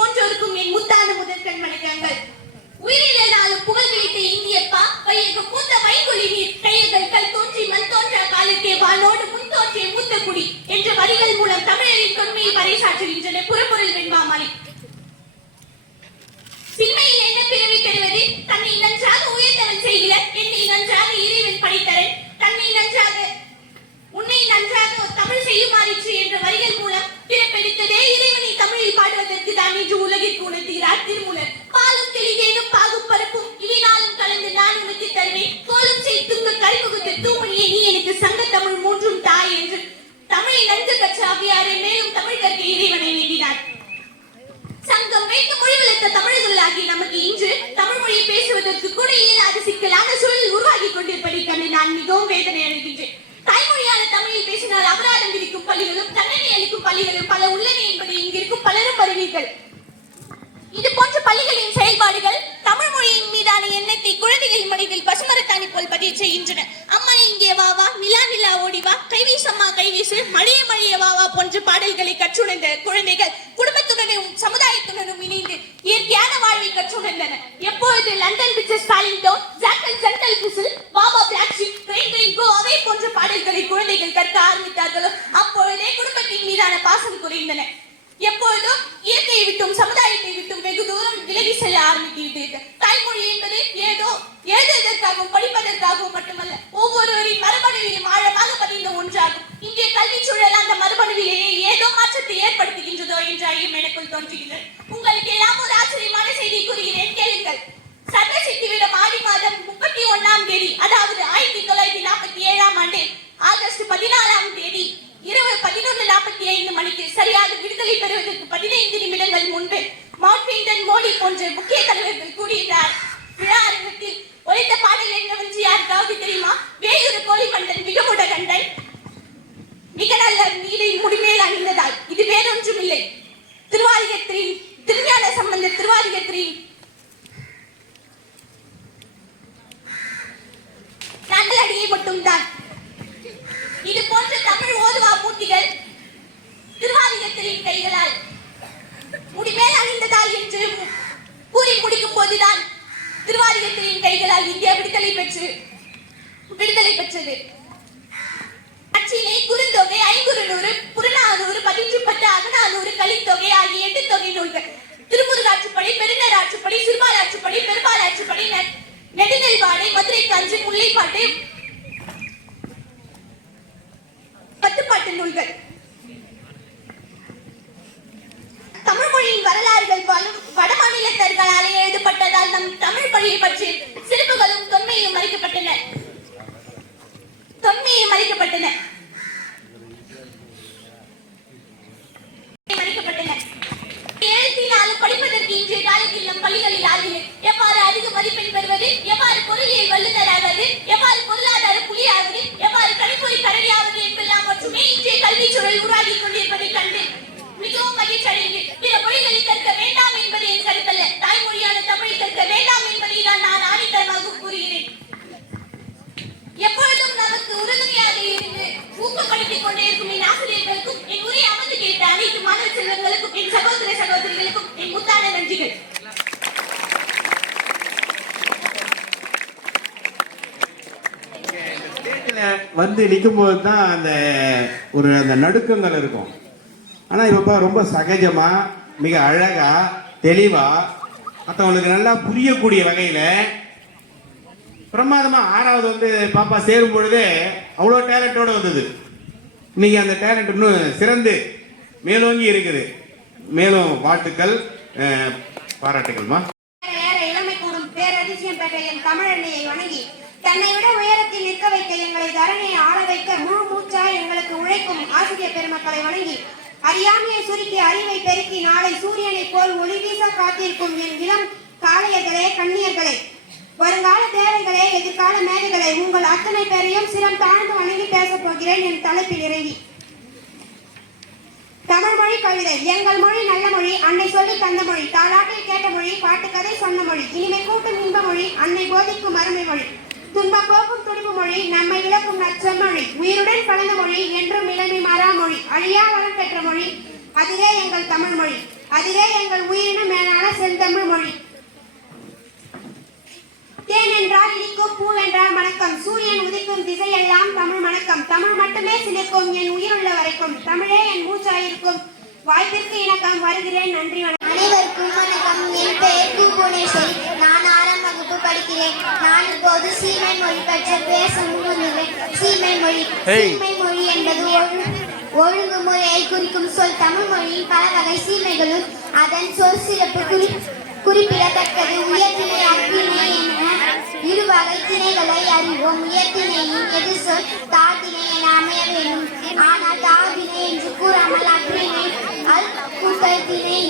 போன்றோருக்கும் என் முத்தான முதற்கண் வணக்கங்கள். உயிரிழந்தாலும் புகழ் கிடைத்த இந்தியப்பா வையக பூத்த வைகுலி நீர் கையர்கள் கல் தோன்றி மண் தோன்றா காலத்தே வானோடு முன் தோன்றிய மூத்த குடி என்ற வரிகள் மூலம் தமிழரின் தொன்மையை பறைசாற்றுகின்றன. புறப்பொருள் வெண்பாமலை. சின்மையில் என்ன பிறவி பெறுவது தன்னை நன்றாக உயர்ந்தவன் செய்கிற என்னை நன்றாக இறைவன் படைத்தரன் தன்னை நன்றாக உன்னை நன்றாக தமிழ் செய்யுமாறிற்று என்ற வரிகள் மூலம் பிறப்பெடுத்ததே இறைவனை தமிழில் பாடுவதற்கு தான் என்று உலகிற்கு உணர்த்துகிறார் திருமூலர். பாலும் தெளிதேனும் பாகும் பரப்பும் இவைனாலும் கலந்து நான் உனக்கு தருவேன். கோலும் செய்துங்க கல்முகத்து தூமணியை நீ எனக்கு சங்க தமிழ் மூன்றும் தாய் என்று தமிழை நன்கு கற்ற அவ்வியாரை மேலும் தமிழ் கற்க இறைவனை வேண்டினார். சங்கம் வைத்து மொழி வளர்த்த தமிழர்களாகி நமக்கு இன்று தமிழ் மொழியை பேசுவதற்கு கூட இயலாத சிக்கலான சூழல் உருவாகி கொண்டிருப்பதை கண்டு நான் மிகவும் வேதனை அடைகின்றேன். தாய்மொழியான தமிழில் பேசினால் அபராதம் விதிக்க பள்ளிகளும் தண்டனை அளிக்கும் பள்ளிகளும் பல உள்ளன என்பதை இங்கிருக்கும் பலரும் அறிவீர்கள். இது போன்ற பள்ளிகளின் செயல்பாடுகள் தமிழ் மொழியின் மீதான எண்ணத்தை குழந்தைகள் மனதில் பசுமரத்தாணி போல் பதிய செய்கின்றன. அம்மா இங்கே வா வா நிலா நிலா ஓடி வா. கைவீசம்மா கைவீசு. மழைய மழைய வா வா போன்ற பாடல்களை கற்றுணர்ந்த குழந்தைகள் குடும்பத்துடனும் சமுதாயத்துடனும் இணைந்து இயற்கையான வாழ்வை கற்றுணர்ந்தன எப்பொழுது லண்டன் பிச்சர் ஸ்டாலின் டோன் ஜாக்கல் ஜென்டல் பிசில் பாபா பிளாக் பாடல்களை குழந்தைகள் கற்க ஆரம்பித்தார்களோ அப்பொழுதே குடும்பத்தின் மீதான பாசம் குறைந்தன எப்பொழுதும் இயற்கையை விட்டும் சமுதாயத்தை விட்டும் வெகு தூரம் விலகி செல்ல ஆரம்பிக்கின்றீர்கள் தாய்மொழி என்பது ஏதோ எழுதுவதற்காகவும் படிப்பதற்காகவும் மட்டுமல்ல ஒவ்வொருவரின் மரபணுவிலும் ஆழமாக பதிந்த ஒன்றாகும். இங்கே கல்வி சூழல் அந்த மரபணுவிலேயே ஏதோ மாற்றத்தை ஏற்படுத்துகின்றதோ என்ற ஐயம் எனக்குள் தோன்றுகிறது. உங்களுக்கு எல்லாம் ஒரு ஆச்சரியமான செய்தி கூறுகிறேன் கேளுங்கள். சர்வசக்தி விட ஆடி மாதம் பதினாறாம் தேதி அதாவது ஆயிரத்தி தொள்ளாயிரத்தி நாற்பத்தி ஏழாம் ஆண்டு ஆகஸ்ட் பதினாறாம் தேதி இரவு பதினொன்று நாற்பத்தி ஐந்து மணிக்கு சரியாக விடுதலை பெறுவதற்கு பதினைந்து நிமிடங்கள் முன்பு மவுண்ட் மோடி போன்ற முக்கிய தலைவர்கள் கூடியிருந்தார் விழா அரங்கத்தில் ஒழித்த பாடல் என்னவென்று யாருக்காவது தெரியுமா? வேலூர் கோழிமண்டன் மிகமுட கண்டன். மிக நல்ல நீரை முடிமேல் அணிந்ததால் இது வேறொன்றும் இல்லை திருவாதிகத்திரின் திருஞான சம்பந்த திருவாதிகத்திரின் மட்டும்தான். இது போன்ற தமிழ் ஓதுவா மூர்த்திகள் திருவாதிகத்திரின் கைகளால் முடிமேல் அணிந்ததா என்று கூறி முடிக்கும் போதுதான் திருவாதிகத்திரின் கைகளால் இந்தியா விடுதலை பெற்று விடுதலை பெற்றது. அச்சினை குறுந்தொகை ஐங்குறுநூறு புறநானூறு பதிற்று பத்து அகநானூறு கலித்தொகை ஆகிய எட்டு தொகை நூல்கள். திருமுருகாற்றுப்படை பெருநராற்றுப்படை சிறுபாலாற்றுப்படை பெரும்பாலாற்றுப்படை நெ- நெடுநெல்வாடை மதுரை காஞ்சி முல்லைப்பாட்டு பத்துப்பாட்டு நூல்கள். தமிழ் மொழியின் வரலாறுகள் பல வட மாநிலத்தர்களாலே எழுதப்பட்டதால் நம் தமிழ் மொழியை பற்றி சிறப்புகளும் தொன்மையும் மறைக்கப்பட்டன. தொன்மையை மறைக்கப்பட்டன. படிப்பதற்கு இன்றைய காலத்தில் நம் பள்ளிகளில் ஆகின எவ்வாறு அதிக மதிப்பெண் பெறுவது எவ்வாறு பொருளியல் வல்லுநராவது எவ்வாறு பொருளாதார புலியாவது எவ்வாறு கணிப்பொறி கரடியாவது மட்டுமே இன்றைய கல்வி சூழல் உருவாகி கொண்டிருப்பதை கண்டு மிகவும் மகிழ்ச்சி அடைகிறேன் பிற மொழிகளை கற்க வேண்டாம் என்பது என் கருத்தல்ல. தாய்மொழியான தமிழை கற்க வேண்டாம் என்பதை தான் நான் ஆணித்தரமாக கூறுகிறேன். எப்பொழுதும் நமக்கு உறுதுணையாக இருந்து ஊக்கப்படுத்திக் கொண்டே இருக்கும் என் ஆசிரியர்களுக்கும் என் உரை அமர்ந்து கேட்ட அனைத்து மாணவ செல்வங்களுக்கும் என் சகோதர சகோதரி வந்து நிற்கும்போது தான் அந்த ஒரு அந்த நடுக்கங்கள் இருக்கும். ஆனால் இப்போ ரொம்ப சகஜமாக மிக அழகாக தெளிவாக மற்றவங்களுக்கு நல்லா புரியக்கூடிய வகையில் பிரமாதமாக ஆறாவது வந்து பாப்பா சேரும் பொழுது அவ்வளோ டேலண்டோடு வந்தது. இன்னைக்கு அந்த டேலண்ட் இன்னும் சிறந்து மேலோங்கி இருக்குது. மேலும் வாழ்த்துக்கள் பாராட்டுகள்மா இளமை கூடும் பேரதிசயம் பெற்ற என் தமிழன்னையை வணங்கி தன்னை விட உயரத்தில் நிற்க வைக்க எங்களை தரணியை ஆள வைக்க முழு மூச்சாய் எங்களுக்கு உழைக்கும் ஆசிரியர் பெருமக்களை வணங்கி அறியாமையை சுருக்கி அறிவை பெருக்கி நாளை சூரியனைப் போல் ஒளி வீச காத்திருக்கும் என் இளம் காளையர்களே கண்ணியர்களே. வருங்கால தேவைகளே எதிர்கால மேதைகளே உங்கள் அத்தனை பேரையும் சிரம் தாழ்ந்து வணங்கி பேசப் போகிறேன் என் தலைப்பில் இறங்கி. தமிழ் மொழி கவிதை எங்கள் மொழி நல்ல மொழி அன்னை சொல்லி தந்த மொழி தாளாட்டில் கேட்ட மொழி பாட்டுக்கதை சொன்ன மொழி இனிமை கூட்டும் இன்ப மொழி அன்னை போதிக்கும் அருமை மொழி. துன்ப போக்கும் துடிப்பு மொழி நம்மை விளக்கும் நச்சமொழி உயிருடன் கலந்த மொழி என்றும் இளமை மாறா மொழி. அழியா வளம் பெற்ற மொழி அதுவே எங்கள் தமிழ் மொழி. அதுவே எங்கள் உயிரினும் மேலான செந்தமிழ் மொழி. தேன் என்றால் இனிக்கும் பூ என்றால் வணக்கம் சூரியன் உதிக்கும் திசையெல்லாம் தமிழ் வணக்கம் தமிழ் மட்டுமே சிலிர்க்கும் என் உயிருள்ள வரைக்கும். தமிழே என் மூச்சாயிருக்கும். வாய்ப்பிற்கு இணக்கம் வருகிறேன். நன்றி வணக்கம். அனைவருக்கும் வணக்கம். என் பெயர் கு நான் வகுப்பு படிக்கிறேன் நான் இப்போது சீமை மொழி பற்றி பேச முன்வந்துள்ளேன் சீமை மொழி சீமை மொழி என்பது ஒழு- ஒழுங்குமுறையை குறிக்கும் சொல் தமிழ் மொழியின் பல வகை சீமைகளும் அதன் சொல் சிறப்பு குறி குறிப்பிடத்தக்கது. உயர்திணை அப்பிணை என இரு வகை திணைகளை அறிவோம். உயர்திணையின் எதிர் சொல்? தாதிணை என அமைய வேண்டும். ஆனால் தாதிணை என்று கூறாமல் அப்பிணை அல்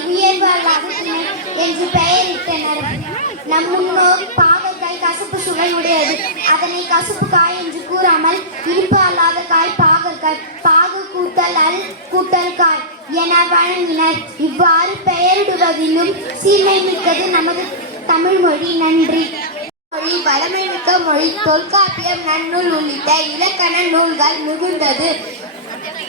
உயர்வு அல்லாத திணை என்று பெயரிட்டனர். நம் முன்னோர் பாகற்காய் கசப்பு சுவை உடையது அதனை கசப்பு காய் என்று கூறாமல் இனிப்பு அல்லாத காய் பாகற்காய் பாகு கூட்டல் அல் கூட்டல் காய் என வழங்கினர். இவ்வாறு பெயரிடுவதிலும் சீமை மிக்கது நமது தமிழ் மொழி நன்றி. மொழி வளமைமிக்க மொழி. தொல்காப்பியம் நன்னூல் உள்ளிட்ட இலக்கண நூல்கள் மிகுந்தது.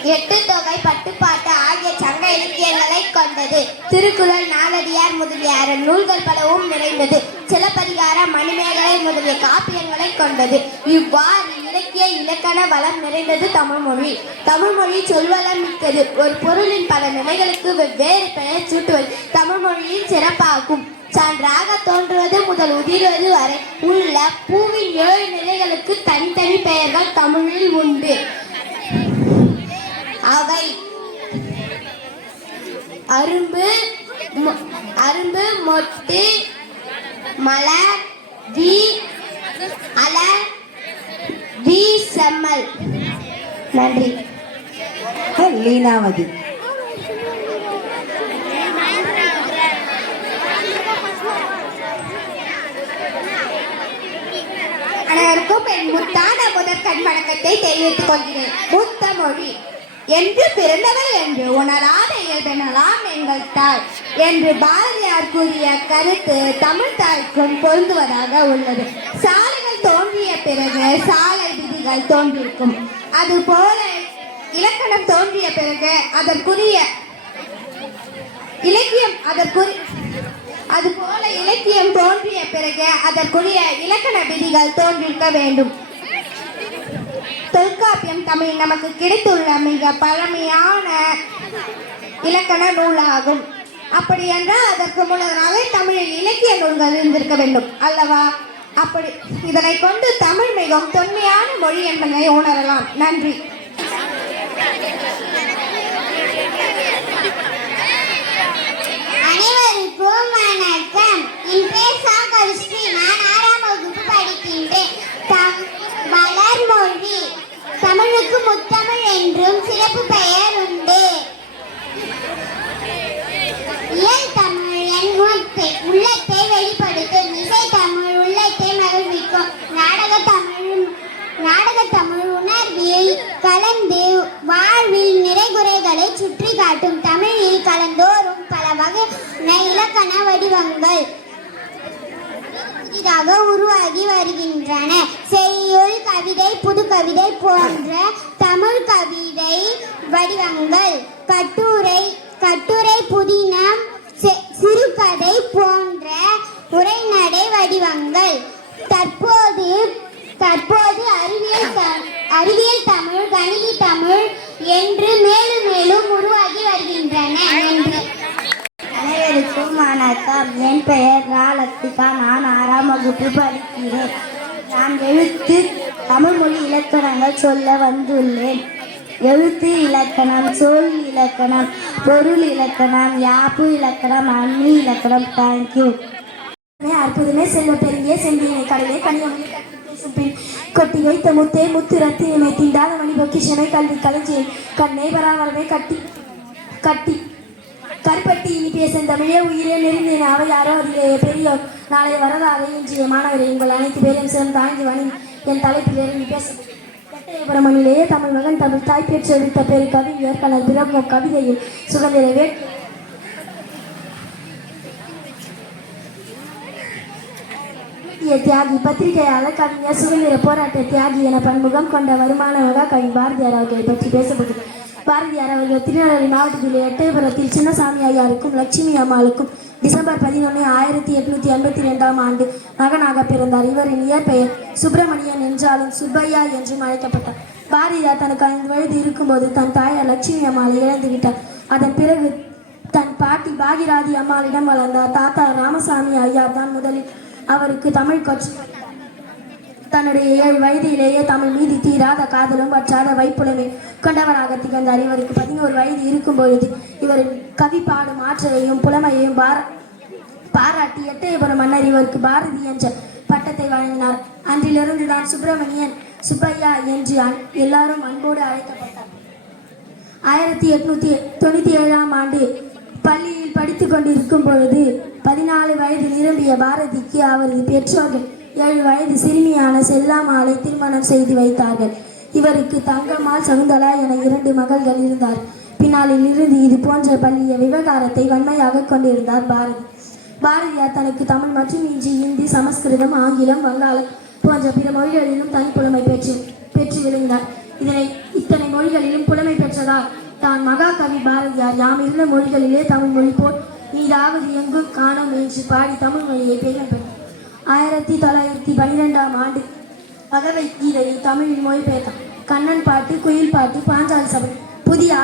எட்டு தொகை பட்டுப்பாட்டு ஆகிய சங்க இலக்கியங்களை கொண்டது. திருக்குறள் நாலடியார் முதலிய நூல்கள் பலவும் நிறைந்தது. சிலப்பதிகார மணிமேகலை முதலிய காப்பியங்களை கொண்டது. இவ்வாறு இலக்கிய இலக்கண வளம் நிறைந்தது தமிழ் மொழி. தமிழ் மொழி சொல்வளம் மிக்கது. ஒரு பொருளின் பல நிலைகளுக்கு வெவ்வேறு பெயர் சூட்டுவது தமிழ் மொழியின் சிறப்பாகும். சான்றாக தோன்றுவது முதல் உதிர்வது வரை உள்ள பூவின் ஏழு நிலைகளுக்கு தனித்தனி பெயர்கள் தமிழில் உண்டு. அவை அரும்பு அரும்பு மொட்டு மலர் வி அலர் வி செம்மல். நன்றி. லீனாவதி. அனைவருக்கும் என் முத்தான முதற்கண் வணக்கத்தை தெரிவித்துக் கொள்கிறேன். மூத்த மொழி. என்று பிறந்தவர் என்று உணராத இயல்பெனலாம் எங்கள் தாய் என்று பாரதியார் கூறிய கருத்து தமிழ் தாய்க்கும் பொருந்துவதாக உள்ளது. சாலைகள் தோன்றிய பிறகு சாலை விதிகள் தோன்றியிருக்கும் அதுபோல இலக்கணம் தோன்றிய பிறகு அதற்குரிய இலக்கியம் அதற்குரிய அதுபோல இலக்கியம் தோன்றிய பிறகு அதற்குரிய இலக்கண விதிகள் தோன்றிருக்க வேண்டும். தொல்காப்பியம் தமிழ் நமக்கு கிடைத்துள்ள மிக பழமையான இலக்கண நூலாகும். அப்படி என்றால் அதற்கு முன்னதாக தமிழில் இலக்கிய நூல்கள் இருந்திருக்க வேண்டும். அல்லவா? அப்படி இதனை கொண்டு தமிழ் மிகவும் தொன்மையான மொழி என்பதை உணரலாம். நன்றி. அனைவருக்கும் வணக்கம் என் பேர் சாகரிஸ்ரீ நான் ஆறாம் வகுப்பு படிக்கின்றேன். தம் வளர்மொழி தமிழுக்கு முத்தமிழ் என்றும் சிறப்பு பெயர் உண்டு. இயல் தமிழ் என் உள்ளத்தை வெளிப்படுத்தும். இசை தமிழ் உள்ளத்தை மகிழ்விக்கும். நாடக தமிழ் நாடக தமிழ் உணர்வில் கலந்து வாழ்வில் நிறைகுறைகளை சுற்றி காட்டும் தமிழில் கலந்தோறும் பல வகை இலக்கண வடிவங்கள். புதிதாக உருவாகி வருகின்றன. செய்யுள் கவிதை புது கவிதை போன்ற தமிழ் கவிதை வடிவங்கள். கட்டுரை கட்டுரை புதினம் சிறுகதை போன்ற உரைநடை வடிவங்கள். தற்போது தற்போது அறிவியல் அறிவியல் தமிழ் கணினி தமிழ் என்று மேலும் மேலும் உருவாகி வருகின்றன. என்று அனைவருக்கும் வணக்கம். என் பெயர் ராலத்திகா நான் ஆறாம் வகுப்பு படிக்கிறேன். நான் எழுத்து தமிழ் மொழி இலக்கணங்கள் சொல்ல வந்துள்ளேன். எழுத்து இலக்கணம் சொல் இலக்கணம் பொருள் இலக்கணம் யாப்பு இலக்கணம் அன்னி இலக்கணம். தேங்க்யூ அற்புதமே செல்வ பெருங்கே செம்பினை கடலே கனியமணி பின் கொட்டி வைத்த முத்தே முத்து ரத்தினமே திண்டாத மணி பொக்கிஷனை கல்வி களஞ்சியம் கண்ணை பராமரமே கட்டி கட்டி கருப்பட்டி பேசும் தமிழே உயிரே நெருங்கின அவை யாரோ அதிலே பெரியோர். நாளை வரதாலே இன்றைய மாணவரை உங்கள் அனைத்து பேரையும் சேர்ந்து தாங்கி வணி என் தலைப்பில் இறங்கி பேச எட்டயபுரமணிலேயே தமிழ் மகன் தமிழ் தாய் பெற்று எடுத்த பெரு கவிஞர் கலர் பிறக்கும் கவிதையில் சுதந்திர வேட்பு தியாகி பத்திரிகையாளர் கவிஞர் சுதந்திர போராட்ட தியாகி என பன்முகம் கொண்ட வருமான மகா கவி பாரதியார் அவர்களை பற்றி பேசப்பட்டது பாரதியார் அவர்கள் திருநெல்வேலி மாவட்டத்தில் எட்டயபுரத்தில் சின்னசாமி ஐயாருக்கும் லட்சுமி அம்மாளுக்கும் டிசம்பர் பதினொன்று ஆயிரத்தி எட்நூத்தி எண்பத்தி ரெண்டாம் ஆண்டு மகனாக பிறந்தார். இவரின் இயற்பெயர் சுப்பிரமணியன் என்றாலும் சுப்பையா என்றும் அழைக்கப்பட்டார். பாரதியார் தனக்கு ஐந்து வயது இருக்கும்போது தன் தாயார் லட்சுமி அம்மாளை இழந்து விட்டார். அதன் பிறகு தன் பாட்டி பாகிராதி அம்மாளிடம் வளர்ந்தார். தாத்தா ராமசாமி ஐயா தான் முதலில் அவருக்கு தமிழ் கற்று தன்னுடைய ஏழு வயதிலேயே தமிழ் மீதி தீராத காதலும் வற்றாத வைப்புலமே கொண்டவராக திகழ்ந்தார் இவருக்கு பதினோரு வயது இருக்கும் பொழுது இவரின் கவி பாடும் ஆற்றலையும் புலமையையும் பார பாராட்டி எட்டயபுரம் மன்னர் இவருக்கு பாரதி என்ற பட்டத்தை வழங்கினார். அன்றிலிருந்து தான் சுப்பிரமணியன் சுப்பையா என்று எல்லாரும் அன்போடு அழைக்கப்பட்டார். ஆயிரத்தி எட்நூத்தி தொண்ணூத்தி ஏழாம் ஆண்டு பள்ளியில் படித்துக் கொண்டிருக்கும் பொழுது பதினாலு வயது நிரம்பிய பாரதிக்கு அவரது பெற்றோர்கள் ஏழு வயது சிறுமியான செல்லாமாலை திருமணம் செய்து வைத்தார்கள். இவருக்கு தங்கம்மாள் சகுந்தலா என இரண்டு மகள்கள் இருந்தார். பின்னாளில் இருந்து இது போன்ற பள்ளிய விவகாரத்தை வன்மையாக கொண்டிருந்தார் பாரதி. பாரதியார் தனக்கு தமிழ் மட்டுமின்றி இந்தி சமஸ்கிருதம் ஆங்கிலம் வங்காளம் போன்ற பிற மொழிகளிலும் தனிப்புலமை பெற்று பெற்று விளங்கினார். இதனை இத்தனை மொழிகளிலும் புலமை பெற்றதால் தான் மகாகவி பாரதியார் யாம் இருந்த மொழிகளிலே தமிழ் மொழி போல் நீதாவது எங்கும் காணோம் என்று பாடி தமிழ் மொழியை பெருமை பெற்றார் ஆயிரத்தி தொள்ளாயிரத்தி பன்னிரெண்டாம் ஆண்டு பகவத்கீதையை தமிழில் மொழிபெயர்த்தார். கண்ணன் பாட்டு குயில் பாட்டு பாஞ்சாலி சபை புதிய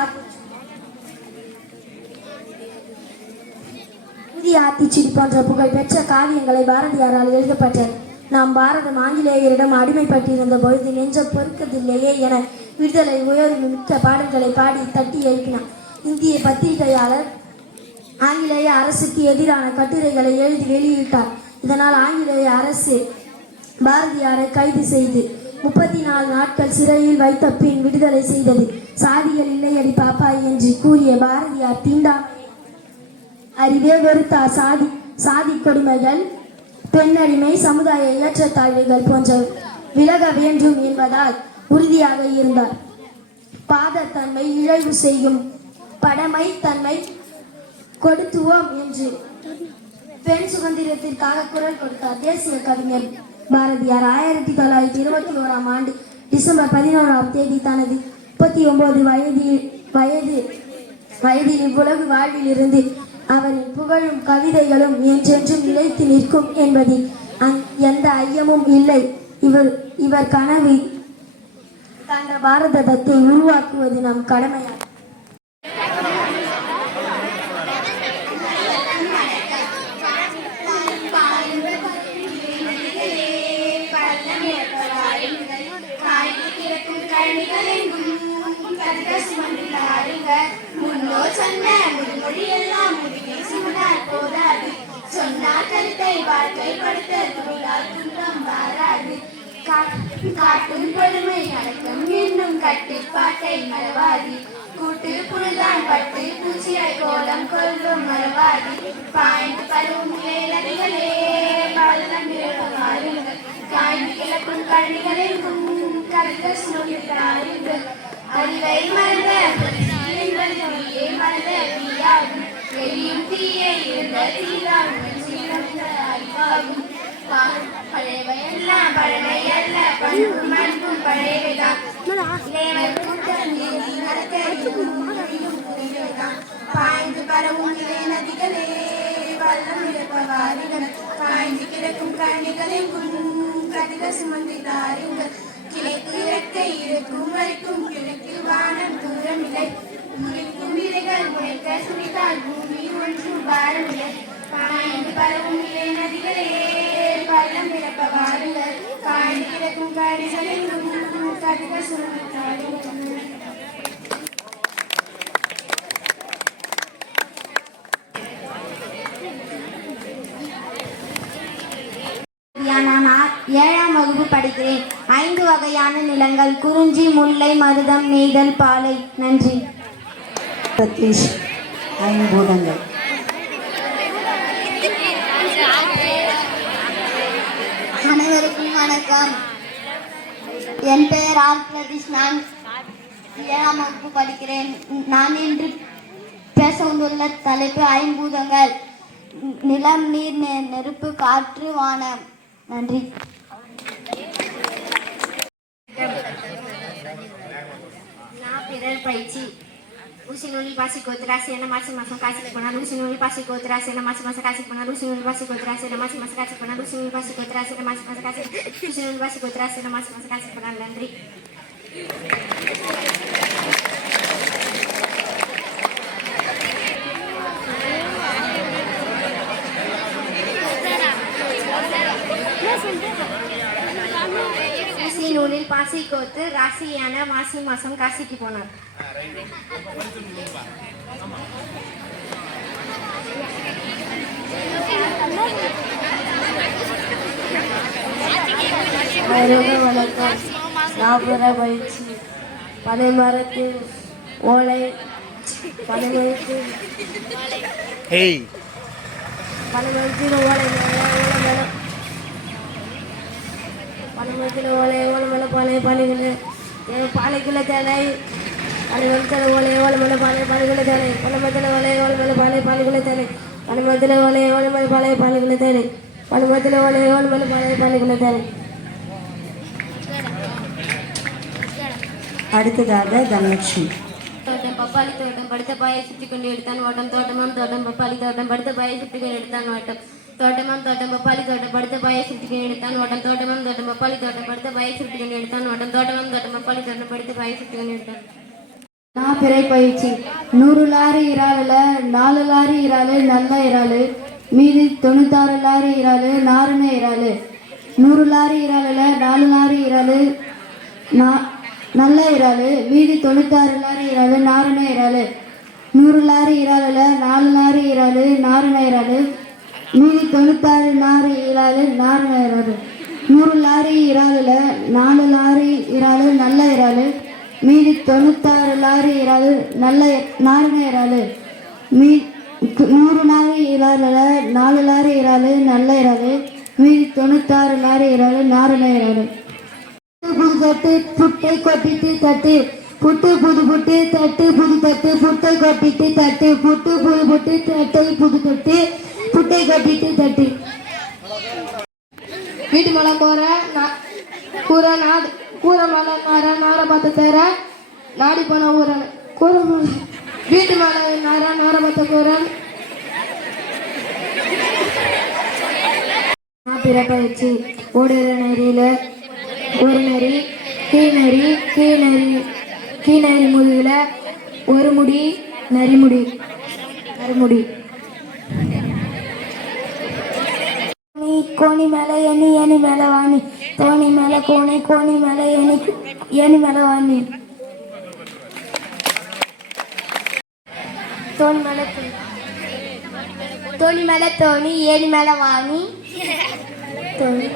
புதிய ஆத்திச்சிடி போன்ற புகழ்பெற்ற காவியங்களை பாரதியாரால் எழுதப்பட்டது. நாம் பாரதம் ஆங்கிலேயரிடம் அடிமைப்பட்டிருந்த பொழுது நெஞ்ச பொறுக்கதில்லையே என விடுதலை உயர்வு மிக்க பாடல்களை பாடி தட்டி எழுப்பினார். இந்திய பத்திரிகையாளர் ஆங்கிலேய அரசுக்கு எதிரான கட்டுரைகளை எழுதி வெளியிட்டார். இதனால் ஆங்கிலேய அரசு பாரதியாரை கைது செய்து முப்பத்தி நாலு நாட்கள் சிறையில் வைத்த பின் விடுதலை செய்தது. சாதிகள் இல்லையடி பாப்பா என்று கூறிய பாரதியார் தீண்டா அறிவே வெறுத்தார். சாதி சாதி கொடுமைகள் பெண்ணடிமை சமுதாய ஏற்றத்தாழ்வுகள் போன்ற விலக வேண்டும் என்பதால் உறுதியாக இருந்தார். பாதத்தன்மை இழைவு செய்யும் படமை தன்மை கொடுத்துவோம் என்று பெண் சுதந்திரத்திற்காக குரல் கொடுத்தார் தேசிய கவிஞர் பாரதியார் ஆயிரத்தி தொள்ளாயிரத்தி இருபத்தி ஓராம் ஆண்டு டிசம்பர் பதினோராம் தேதி தனது முப்பத்தி ஒன்பது வயதில் வயது வயதில் இவ்வுலகு வாழ்விலிருந்து அவரின் புகழும் கவிதைகளும் என்றென்றும் நிலைத்து நிற்கும் என்பதில் அந்- எந்த ஐயமும் இல்லை. இவர் இவர் கனவு கண்ட பாரதத்தை உருவாக்குவது நம் கடமையாகும். முன்னோர் சொன்ன முன்மொழியெல்லாம் முடிவில் சொன்னால் போதாது. சொன்னார் கருத்தை வாழ்க்கைப்படுத்த துணியால் துன்பம் மாறாது காட்டும் கொடுமை அடக்கம் என்னும் கட்டுப்பாட்டை மறவாதி. கூட்டு புழுதான் பட்டு பூச்சியாய் கோலம் கொள்ளும் மறவாதி. பாய்ந்து பருவும் நதிகளே பள்ளம் நிரப்பமாறுங்கள் காய்ந்து கிளப்பும் கழிகளெங்கும் கருத்து அறிவை மறந்த என்பது தீயே மறந்த தீயாகும் எரியும் தீயே இருந்த தீராகும் சீரந்த அறிவாகும் பழையவையெல்லாம் பழமையல்ல பண்பும் அன்பும் பழையவைதான் இளையவர் கூட்டம் பாய்ந்து பரவும் இளைய நதிகளே வல்லம் இருப்பவாரிகள் பாய்ந்து கிடக்கும் கண்ணிகளை கதிர சுமந்து தாருங்கள் இறக்கை இருக்கும் வரைக்கும் கிழக்கில் வானம் தூரமில்லை உரிக்கும் பூமி ஒன்றும் பாரமில்லை பாய்ந்து பரவும் இலை நதிகளே பள்ளம் பிறப்ப வாருங்கள் காய்ந்து கிடக்கும் ஏழாம் வகுப்பு படிக்கிறேன். ஐந்து வகையான நிலங்கள் குறிஞ்சி முல்லை மருதம் நெய்தல் பாலை. நன்றி. சதீஷ் ஐம்பூதங்கள் அனைவருக்கும் வணக்கம். என் பெயர் ஆர் பிரதீஷ் நான் ஏழாம் வகுப்பு படிக்கிறேன். நான் இன்று பேச வந்துள்ள தலைப்பு ஐம்பூதங்கள். நிலம் நீர் நெ- நெருப்பு காற்று வானம். நன்றி. நான் பிறர் பயிற்சி. ஊசி நூலில் பாசி கோத்து ராசி என்ன மாசம் மாசம் காசுக்கு போனால் ஊசி நூலில் பாசி கோத்து ராசி என்ன மாசம் மாசம் காசுக்கு போனால் ஊசி நூலில் பாசி கோத்து ராசி என்ன மாசம் மாசம் காசுக்கு போனால் ஊசி நூலில் பாசி கோத்து ராசி என்ன மாசம் மாசம் காசு ஊசி நூலில் பாசி கோத்து ராசி என்ன மாசம் மாசம் காசுக்கு போனால் நன்றி நூலில் பாசி கோத்து ராசியான மாசி மாசம் காசிக்கு போனார் வணக்கம். நாப்புற பயிற்சி. பனை மரத்தில் ஓலை பனை மரத்தில் பனை மரத்தில் ஓலை ஓலை மேலே. பனை மரத்தில் ஓலை ஓலை மேலே பானை பானைகள். பானைக்குள்ள தேனை? பனை ஓலை ஓலை மேலே பானை பானைக்குள்ள தேனை ஓலை ஓலை மேலே பானை பானைக்குள்ள தேனை ஓலை ஓலை மேலே பானை பானைக்குள்ள தேனை ஓலை ஓலை மேலே பானை பானைக்குள்ள அடுத்ததாக தனலட்சுமி. தோட்டம் பப்பாளி தோட்டம் படுத்த பாயை சுற்றி கொண்டு எடுத்தான் ஓட்டம். தோட்டமாம் தோட்டம் பப்பாளி தோட்டம் படுத்த பாயை சுற்றி கொண்டு எடுத்தான் ஓட்டம். தோட்டமாம் தோட்டம் பப்பாளி தோட்டம் படுத்த பாயை சுற்றி கொண்டு எடுத்தான் ஓட்டம். தோட்டமாம் தோட்டம் பப்பாளி தோட்டம் படுத்த பாயை சுற்றி கொண்டு எடுத்தான் ஓட்டம். தோட்டமாம் தோட்டம் பப்பாளி தோட்டம் படுத்த பாயை சுற்றி கொண்டு எடுத்தான். நான் பிறை பயிற்சி நூறு லாரி இறாலில் நாலு லாரி இறாலு நல்ல இறாலு. மீதி தொண்ணூத்தாறு லாரி இறாலு நாரண இறாலு. நூறு லாரி இறாலில் நாலு லாரி இறாலு நல்ல இறாலு. மீதி தொண்ணூத்தாறு லாரி இறாலு நாரண இறாலு. நூறு லாரி இறாலில் நாலு லாரி இறாலு நாரண இறாலு. மீதி தொண்ணூத்தாறு லாரி இறாலு நாரண இறாலு. நூறு லாரி இறாலில் நாலு லாரி இறாலு நல்ல இறாலு. மீதி தொண்ணூத்தாறு லாரி இறால் நல்ல நாருங்க இறால் மீ நூறு லாரி இறாலுல நாலு லாரி இறால் நல்ல இறால் மீதி தொண்ணூத்தாறு லாரி இறால் நாருங்க இறால் புது தட்டு புட்டை கொட்டிட்டு தட்டு. புட்டு புது புட்டு தட்டு புது தட்டு. புட்டை கொட்டிட்டு தட்டு. புட்டு புது புட்டு தட்டை புது தட்டு. புட்டை கொட்டிட்டு தட்டு. வீட்டு மேல கூரை கூற நாடு கூரை மேல நார நார பார்த்த தேர நாடி போன ஊரன். கூரை வீட்டு மேல நார நார பார்த்த கூரன். பிறப்பை வச்சு ஓடுற நெறியில ஒரு நெறி கீழ்நெறி கீழ்நெறி கீழ்நெறி முதுகுல ஒரு முடி நரிமுடி நரிமுடி. கோணி கோணி மேலே எண்ணி ஏணி மேலே வாணி தோணி மேலே கோணி கோணி மேலே ஏணி ஏணி மேலே வாணி தோணி மேலே தோணி. தோணி மேல தோணி ஏணி மேலே வாணி தோணி.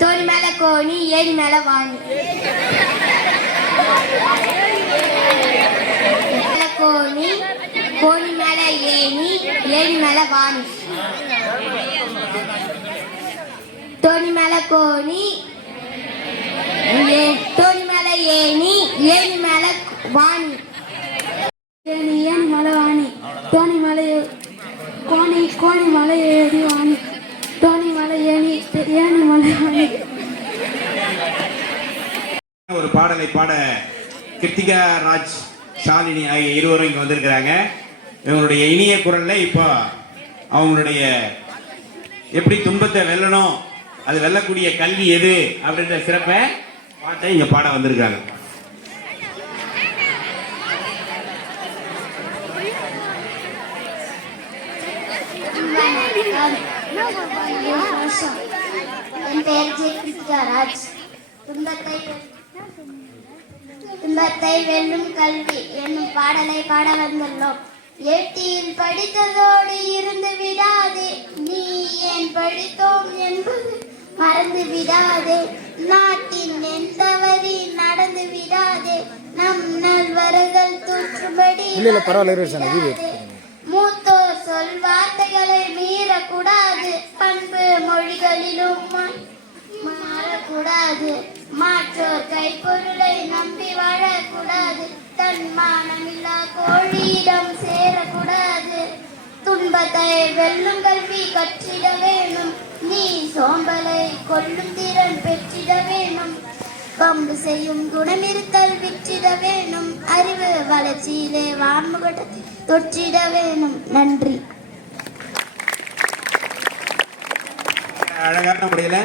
தோணி மேலே கோணி ஏணி மேலே வாணி கோணி கோழி மேல ஏணி ஏணி மேல வாணி. தோணி மேல கோணி ஏ- தோணி மேல ஏணி ஏணி மேல வாணி. ஏணி ஏன் மேல வாணி. தோணி கோணி கோணி மலை ஏறி வாணி. தோணி மலை ஏணி ஏணி மலை வாணி. ஒரு பாடலை பாட கிருத்திகா ராஜ் ஷாலினி ஆகிய இருவரும் இங்க வந்திருக்கிறாங்க. இவங்களுடைய இனிய குரல்ல இப்போ அவங்களுடைய எப்படி துன்பத்தை வெல்லணும் அது வெல்லக்கூடிய கல்வி எது அப்படின்ற சிறப்பை பார்த்து இங்க பாட வந்திருக்காங்க என் பெயர் ஜே ராஜ் துன்பத்தை துன்பத்தை வெல்லும் கல்வி என்னும் பாடலை பாட வந்துள்ளோம். எட்டியில் படித்ததோடு இருந்து விடாதே. நீ ஏன் படித்தோம் என்பது மறந்து விடாதே. நாட்டின் எந்த வரி நடந்து விடாதே. நம் நல்வர்கள் தூற்றும்படி விடாதே. மூத்தோர் சொல் வார்த்தைகளை மீறக்கூடாது. பண்பு மொழிகளிலும் வாழக்கூடாது மாற்றோர் கைப்பொருளை நம்பி வாழக்கூடாது. தன்மானமில்லா கோழியிடம் சேரக்கூடாது. துன்பத்தை வெல்லும் கல்வி கற்றிட வேணும் நீ சோம்பலை கொல்லும் திறன் பெற்றிட வேணும் பம்பு செய்யும் குணமிருத்தல் விற்றிட வேணும் அறிவு வளர்ச்சியிலே வான்முகட்டத்தை தொற்றிட வேணும் நன்றி. அழகான முடியல.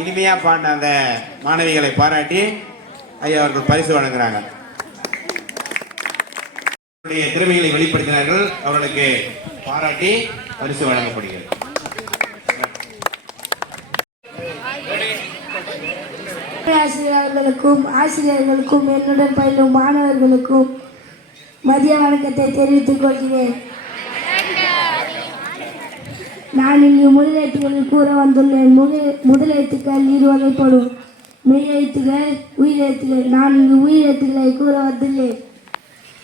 இனிமையா பாடின அந்த மாணவிகளை பாராட்டி ஐயா அவர்கள் பரிசு வழங்குறாங்க. அவருடைய திறமைகளை வெளிப்படுத்தினார்கள். அவர்களுக்கு பாராட்டி பரிசு வழங்கப்படுகிறது. ஆசிரியர்களுக்கும் ஆசிரியர்களுக்கும் என்னுடன் பயிலும் மாணவர்களுக்கும் மதிய வணக்கத்தை தெரிவித்துக் கொள்கிறேன். நான் இங்கு முதலெழுத்துக்களில் கூற வந்துள்ளேன். முதல் முதலெழுத்துக்கள் இரு வகைப்படும் மெய்யெழுத்துகள் உயிரெழுத்துகள் நான் இங்கு உயிரெழுத்துக்களை கூற வந்துள்ளேன்.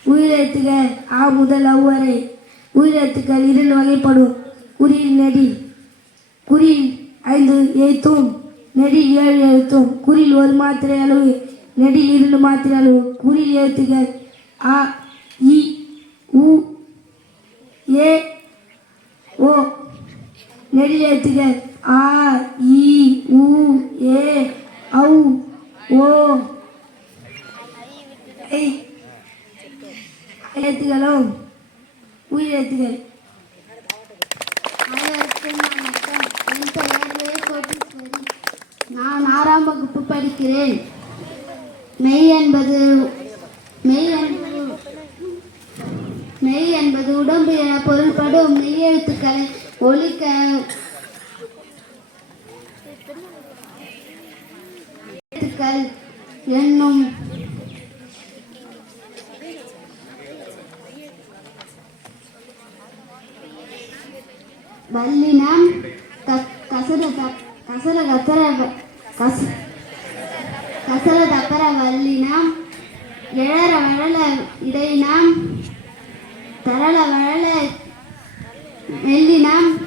உயிரெழுத்துகள் ஆ முதல் அவ்வரை உயிரெழுத்துக்கள் இரண்டு வகைப்படும். குறியில் நெடி குறியில் ஐந்து எழுத்தும் நெடில் ஏழு எழுத்தும். குறியில் ஒரு மாத்திரை அளவு நெடில் இரண்டு மாத்திரை அளவு. குறி எழுத்துகள் அ இ உ ஏ ஓ நெடில் ஆ இ உ ஏ ஔ ஓ. ஐ எழுத்துகளும் உயிர் என் பெயர் கோட்டீஸ்வரி நான் ஆறாம் வகுப்பு படிக்கிறேன். மெய் என்பது மெய் என்பது மெய் என்பது உடம்பு என பொருள்படும் மெய் எழுத்துக்களை ஒழிக்க என்னும் வல்லினம் கசர கசர கசர கச கசர தப்பர வல்லினம் எழற வழல இடையினம் தரள வழல ಎಲ್ಲಿ ನಮ್ಮ